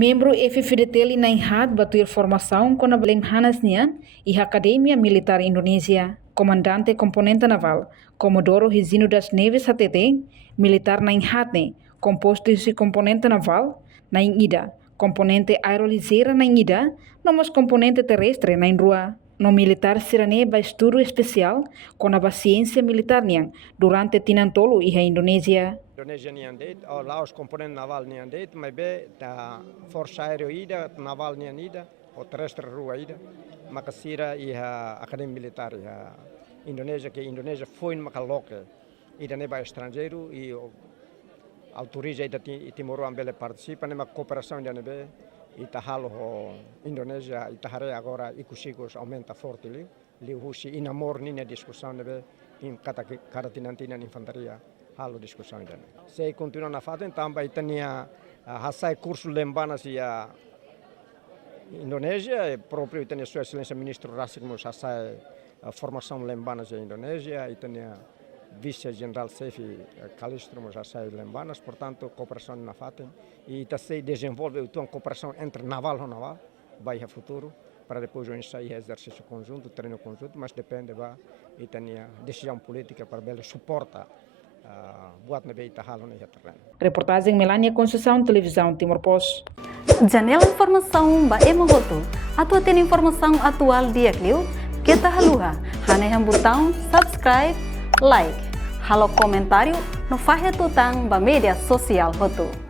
Membro FFDT na inhat batuir formação com a Hanas-nia e a Academia Militar Indonésia, Comandante Componente Naval, Comodoro Hizino das Neves HTT, Militar na inhatne, composto de componente naval, na ida, componente aeroliseira na ida, nomos componente terrestre na rua. No militar sirane ba estudo especial com a ciência militar niang durante tinantolo e a Indonésia. Indonesia nian date, lá os componentes naval nian date, mas bem da força aérea ida, naval nian ida, ou terrestre rua ida, makasira e a academia militar a Indonésia que Indonésia foi numa caloca ida neba estrangeiro e autoriza ida Timor ambele participa numa cooperação ida nebe e tahalo Indonésia e tahare agora ikusigos aumenta forte li husi inamor nina discussão nebe in kata tinantina infantaria halo discussão ida. Se continua na faten tamba itania hasai curso lembanas a Indonésia, próprio itania sua excelência ministro Rasmus hasai formação lembanas a Indonésia, itania vice-general chefe Calistro hasai lembanas, portanto cooperação na faten e se desenvolve uma cooperação entre naval e naval, vai a futuro para depois o ensaio exercício conjunto, treino conjunto, mas depende da itania decisão política para bela suporta buat nebeita halo na terreno. Reportagem Melania Conceição, Televisão Timor Post. Janela informação ba emohoto. Atua tem informação atual dia Clio, kita haluha. Haneham botão subscribe, like. Halo comentário no fahe tutang ba media sosial hotu.